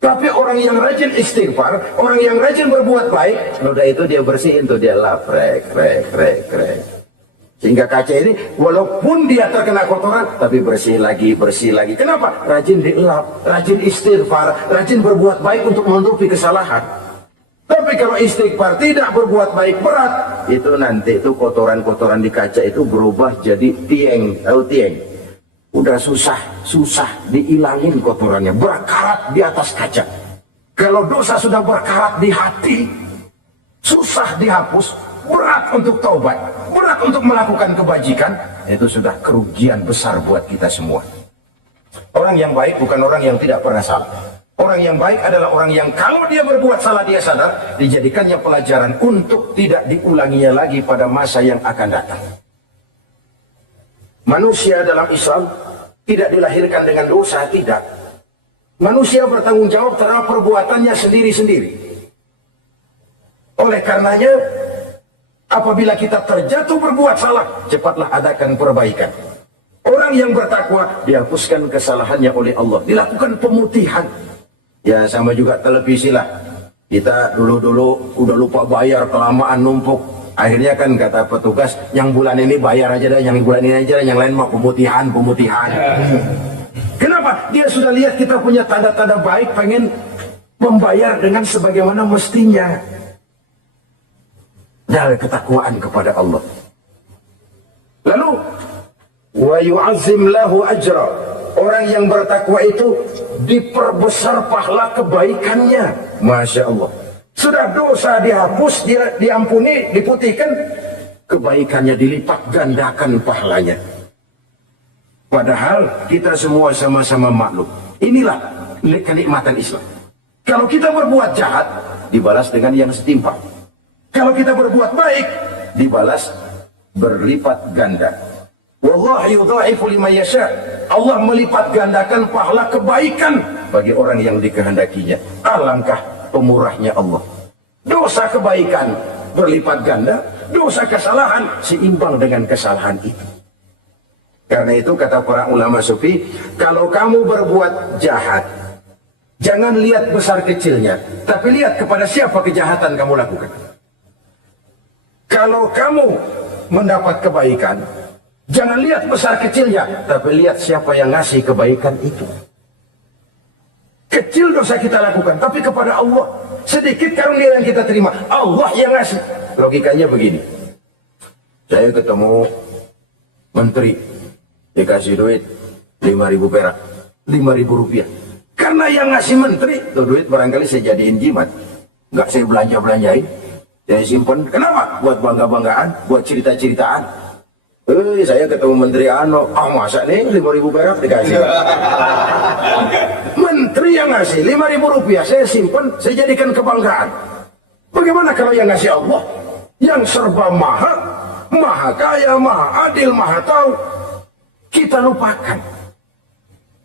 Tapi orang yang rajin istighfar, orang yang rajin berbuat baik, noda itu dia bersihin tuh, dia lap, rek. Sehingga kaca ini, walaupun dia terkena kotoran, tapi bersih lagi. Kenapa? Rajin dilap, rajin istighfar, rajin berbuat baik untuk menutupi kesalahan. Tapi kalau istighfar tidak berbuat baik berat, itu nanti itu kotoran-kotoran di kaca itu berubah jadi tieng. Tahu tieng? Udah susah diilangin kotorannya, berkarat di atas kaca. Kalau dosa sudah berkarat di hati, susah dihapus, berat untuk taubat, berat untuk melakukan kebajikan, itu sudah kerugian besar buat kita semua. Orang yang baik bukan orang yang tidak pernah salah. Orang yang baik adalah orang yang kalau dia berbuat salah dia sadar, dijadikannya pelajaran untuk tidak diulanginya lagi pada masa yang akan datang. Manusia dalam Islam tidak dilahirkan dengan dosa, tidak. Manusia bertanggung jawab terhadap perbuatannya sendiri-sendiri. Oleh karenanya, apabila kita terjatuh berbuat salah, cepatlah adakan perbaikan. Orang yang bertakwa dihapuskan kesalahannya oleh Allah, dilakukan pemutihan. Ya sama juga televisi lah. Kita dulu udah lupa bayar, kelamaan numpuk. Akhirnya kan kata petugas, yang bulan ini bayar aja dah, yang bulan ini aja dah, yang lain mah pemutihan. Kenapa? Dia sudah lihat kita punya tanda-tanda baik, pengen membayar dengan sebagaimana mestinya. Dari ketakwaan kepada Allah. Lalu wa yu'azzim lahu ajra. Orang yang bertakwa itu diperbesar pahala kebaikannya. Masya Allah. Sudah dosa dihapus, diampuni, diputihkan, kebaikannya dilipat gandakan pahalanya. Padahal kita semua sama-sama maklum. Inilah kenikmatan Islam. Kalau kita berbuat jahat, dibalas dengan yang setimpal. Kalau kita berbuat baik, dibalas berlipat ganda. Wallahu yudha'ifu liman yasha. Allah melipat gandakan pahala kebaikan bagi orang yang dikehendakinya. Alangkah pemurahnya Allah. Dosa kebaikan berlipat ganda, dosa kesalahan seimbang dengan kesalahan itu. Karena itu kata para ulama sufi, kalau kamu berbuat jahat, jangan lihat besar kecilnya, tapi lihat kepada siapa kejahatan kamu lakukan. Kalau kamu mendapat kebaikan, jangan lihat besar kecilnya, tapi lihat siapa yang ngasih kebaikan itu. Kecil dosa kita lakukan, tapi kepada Allah. Sedikit karunia yang kita terima, Allah yang ngasih. Logikanya begini. Saya ketemu menteri, dikasih duit 5.000 perak, 5.000 rupiah. Karena yang ngasih menteri, tuh duit barangkali saya jadiin jimat. Nggak saya belanja-belanjain. Saya simpen. Kenapa? Buat bangga-banggaan, buat cerita-ceritaan. Saya ketemu Menteri Ano, masa nih 5.000 perak dikasih. Menteri yang ngasih 5.000 rupiah, saya simpan, saya jadikan kebanggaan. Bagaimana kalau yang ngasih Allah, yang serba maha, maha kaya, maha adil, maha tahu, kita lupakan.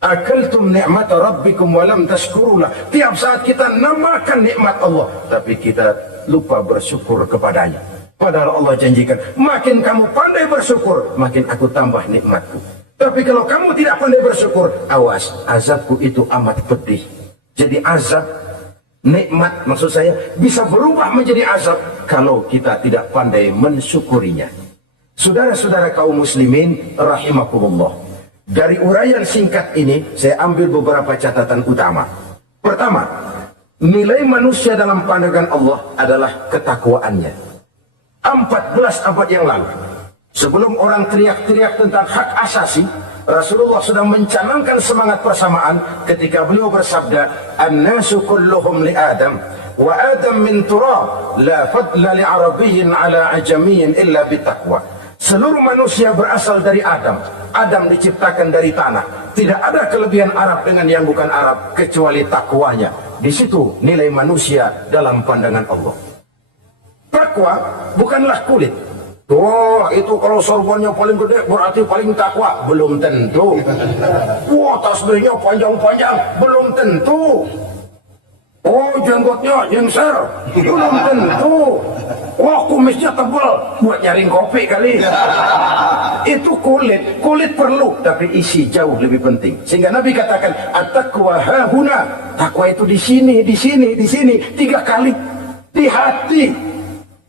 Akaltum ni'mata rabbikum walam tashkurulah. Tiap saat kita namakan nikmat Allah, tapi kita lupa bersyukur kepadanya. Padahal Allah janjikan, makin kamu pandai bersyukur, makin aku tambah nikmatku. Tapi kalau kamu tidak pandai bersyukur, awas, azabku itu amat pedih. Jadi azab, nikmat maksud saya, bisa berubah menjadi azab kalau kita tidak pandai mensyukurinya. Saudara-saudara kaum muslimin, rahimakumullah. Dari uraian singkat ini, saya ambil beberapa catatan utama. Pertama, nilai manusia dalam pandangan Allah adalah ketakwaannya. 14 abad yang lalu, sebelum orang teriak-teriak tentang hak asasi, Rasulullah sudah mencanangkan semangat persamaan ketika beliau bersabda, "An-nasu kulluhum li Adam, wa Adam min turab, la fadla li Arabiyyin ala ajamiyyin illa bitaqwa." Seluruh manusia berasal dari Adam. Adam diciptakan dari tanah. Tidak ada kelebihan Arab dengan yang bukan Arab kecuali takwanya. Di situ nilai manusia dalam pandangan Allah. Takwa bukanlah kulit. Wah, itu kalau sorbannya paling gede berarti paling takwa. Belum tentu. Wah, tasbihnya panjang-panjang. Belum tentu. Oh, jenggotnya jengser. Belum tentu. Wah, kumisnya tebal. Buat nyaring kopi kali. Itu kulit. Kulit perlu, tapi isi jauh lebih penting. Sehingga Nabi katakan, at-taqwa hahuna. Takwa itu di sini, di sini, di sini. 3 kali. Di hati.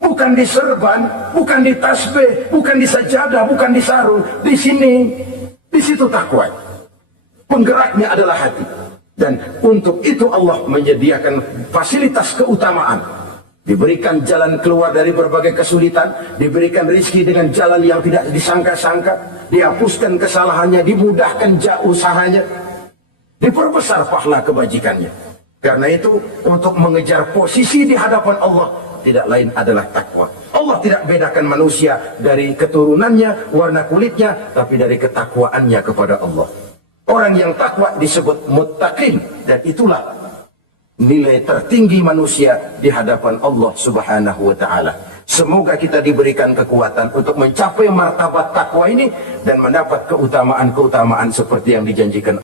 Bukan di serban, bukan di tasbih, bukan di sajadah, bukan di sarung. Di sini, di situ takwa. Penggeraknya adalah hati. Dan untuk itu Allah menyediakan fasilitas keutamaan. Diberikan jalan keluar dari berbagai kesulitan, diberikan rezeki dengan jalan yang tidak disangka-sangka, dihapuskan kesalahannya, dimudahkan usahanya, diperbesar pahala kebajikannya. Karena itu, untuk mengejar posisi di hadapan Allah, tidak lain adalah takwa. Allah tidak bedakan manusia dari keturunannya, warna kulitnya, tapi dari ketakwaannya kepada Allah. Orang yang takwa disebut muttaqin, dan itulah nilai tertinggi manusia di hadapan Allah Subhanahu wa taala. Semoga kita diberikan kekuatan untuk mencapai martabat takwa ini dan mendapat keutamaan-keutamaan seperti yang dijanjikan